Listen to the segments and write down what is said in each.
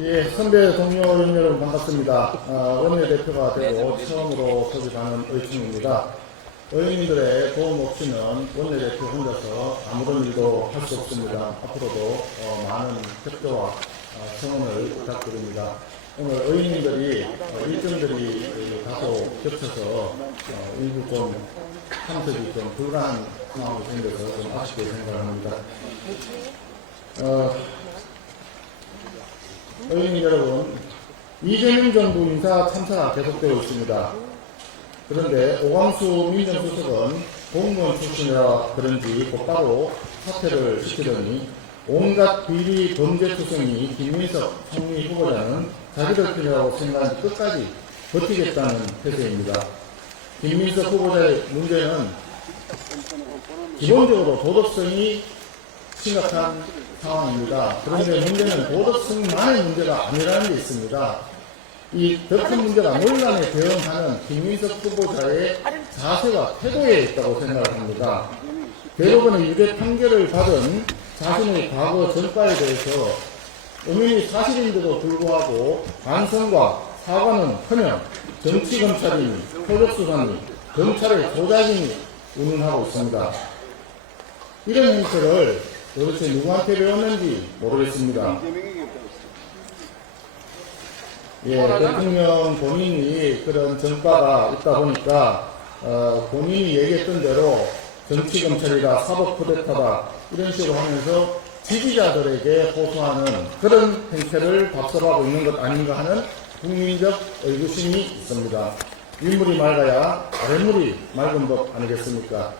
예, 선배 동료 의원 여러분 반갑습니다. 원내대표가 되고 처음으로 소집하는 의총입니다. 의원님들의 도움 없이는 원내대표 혼자서 아무런 일도 할 수 없습니다. 앞으로도 많은 협조와 성원을 부탁드립니다. 오늘 의원님들이 일정들이 다소 겹쳐서 일부 좀 참석이 좀 불가한 상황이 생겨서 좀 아쉽게 생각합니다. 의원님 여러분, 이재명 정부 인사 참사가 계속되고 있습니다. 그런데 오광수 민정수석은 공무원 출신이라 그런지 곧바로 사퇴를 시키더니 온갖 비리 범죄 투성이 김민석 총리 후보자는 자기들 편이라고 생각하니 끝까지 버티겠다는 태세입니다. 김민석 후보자의 문제는 기본적으로 도덕성이 심각한 상황입니다. 그런데 문제는 도덕성만의 문제가 아니라는 게 있습니다. 이 더 큰 문제가 논란에 대응하는 김민석 후보자의 자세와 태도에 있다고 생각합니다. 대법원의 유죄 판결을 받은 자신의 과거 전과에 대해서 엄연히 사실인데도 불구하고 반성과 사과는커녕 정치검찰이니 표적수사니 검찰의 조작이니 운운하고 있습니다. 이런 행태를 도대체 누구한테 배웠는지 모르겠습니다. 예, 대통령 본인이 그런 전과가 있다 보니까 본인이 얘기했던 대로 정치검찰이다, 사법쿠데타다 이런 식으로 하면서 지지자들에게 호소하는 그런 행태를 답습하고 있는 것 아닌가 하는 국민적 의구심이 있습니다. 윗물이 맑아야 아랫물이 맑은 법 아니겠습니까?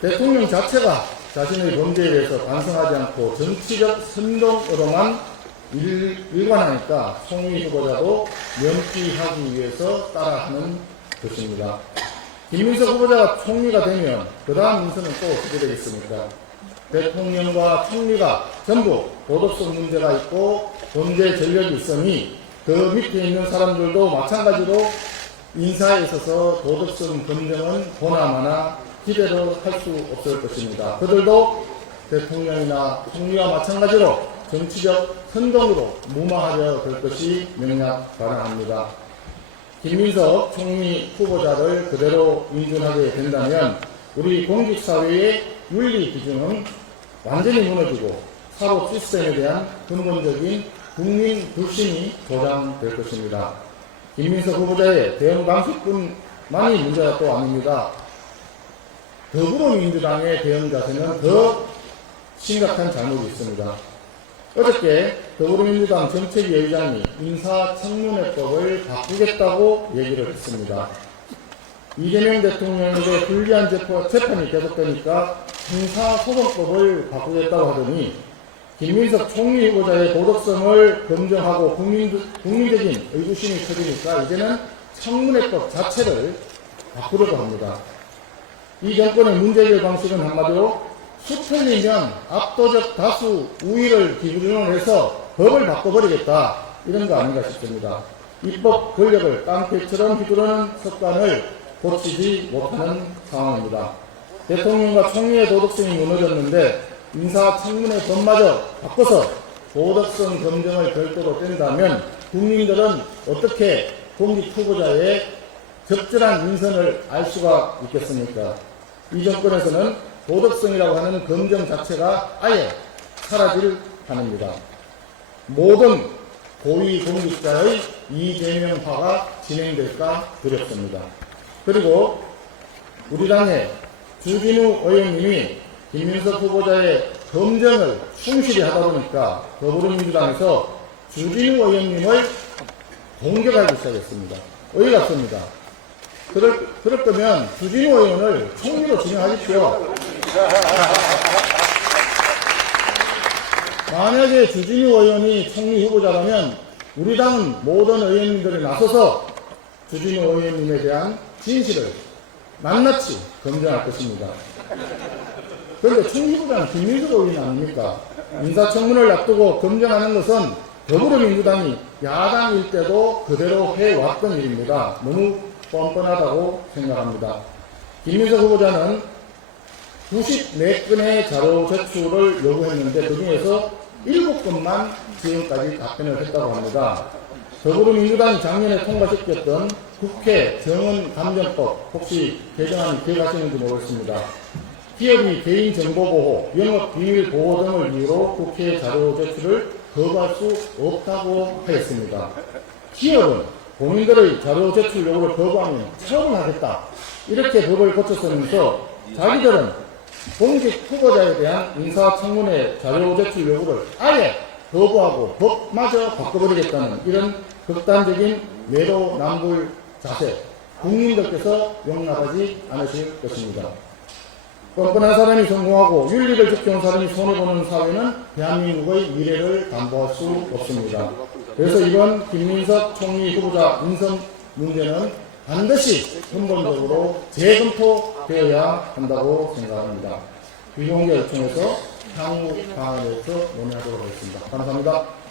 대통령 자체가 자신의 범죄에 대해서 반성하지 않고 정치적 선동으로만 일관하니까 총리 후보자도 면피하기 위해서 따라하는 것입니다. 김민석 후보자가 총리가 되면 그 다음 인선은 또 어떻게 되겠습니까? 대통령과 총리가 전부 도덕성 문제가 있고 범죄 전력이 있으니 그 밑에 있는 사람들도 마찬가지로 인사에 있어서 도덕성 검증은 보나마나 기대를 할 수 없을 것입니다. 그들도 대통령이나 총리와 마찬가지로 정치적 선동으로 무마하려 될 것이 명확하합니다. 김민석 총리 후보자를 그대로 인준하게 된다면 우리 공직사회의 윤리 기준은 완전히 무너지고 사법 시스템에 대한 근본적인 국민 불신이 보장될 것입니다. 김민석 후보자의 대응 방식뿐만이 문제가 또 아닙니다. 더불어민주당의 대응 자세는 더 심각한 잘못이 있습니다. 어저께 더불어민주당 정책위 의장이 인사청문회법을 바꾸겠다고 얘기를 했습니다. 이재명 대통령에게 불리한 재판이 계속되니까 형사소송법을 바꾸겠다고 하더니 김민석 총리 후보자의 도덕성을 검증하고 국민적인 의구심이 커지니까 이제는 청문회법 자체를 바꾸려고 합니다. 이 정권의 문제해결 방식은 한마디로 수평이면 압도적 다수 우위를 기준으로 해서 법을 바꿔버리겠다 이런 거 아닌가 싶습니다. 입법 권력을 깡패처럼 휘두르는 습관을 고치지 못하는 상황입니다. 대통령과 총리의 도덕성이 무너졌는데 인사청문회법마저 바꿔서 도덕성 검증을 별도로 뗀다면 국민들은 어떻게 공직 후보자의 적절한 인선을 알 수가 있겠습니까? 이 정권에서는 도덕성이라고 하는 검증 자체가 아예 사라질 판입니다. 모든 고위공직자의 이재명화가 진행될까 두렵습니다. 그리고 우리 당의 주진우 의원님이 김민석 후보자의 검증을 충실히 하다 보니까 더불어민주당에서 주진우 의원님을 공격하기 시작했습니다. 어이가 없습니다. 그럴 거면 주진우 의원을 총리로 지명하십시오. 만약에 주진우 의원이 총리 후보자라면 우리 당은 모든 의원님들이 나서서 주진우 의원님에 대한 진실을 낱낱이 검증할 것입니다. 그런데 총리 후보자는 김민석 의원이 아닙니까? 인사청문회를 앞두고 검증하는 것은 더불어민주당이 야당일 때도 그대로 해왔던 일입니다. 너무 뻔뻔하다고 생각합니다. 김민석 후보자는 94건의 자료 제출을 요구했는데 그중에서 7 조건만 지금까지 답변을 했다고 합니다. 더불어민주당이 작년에 통과시켰던 국회 정언감정법 혹시 개정안이 기억하시는지 모르겠습니다. 기업이 개인정보보호, 영업비밀보호 등을 이유로 국회 자료 제출을 거부할 수 없다고 하였습니다. 기업은 본인들의 자료 제출 요구를 거부하면 처벌을 하겠다. 이렇게 법을 고쳤으면서 자기들은 공직 후보자에 대한 인사청문회 자료 제출 요구를 아예 거부하고 법마저 바꿔버리겠다는 이런 극단적인 내로남불 자세, 국민들께서 용납하지 않으실 것입니다. 뻔뻔한 사람이 성공하고 윤리를 지켜온 사람이 손해보는 사회는 대한민국의 미래를 담보할 수 없습니다. 그래서 이번 김민석 총리 후보자 인선 문제는 반드시 근본적으로 재검토되어야 한다고 생각합니다. 비공개 요청에서 향후 방안에 대해서 논의하도록 하겠습니다. 감사합니다.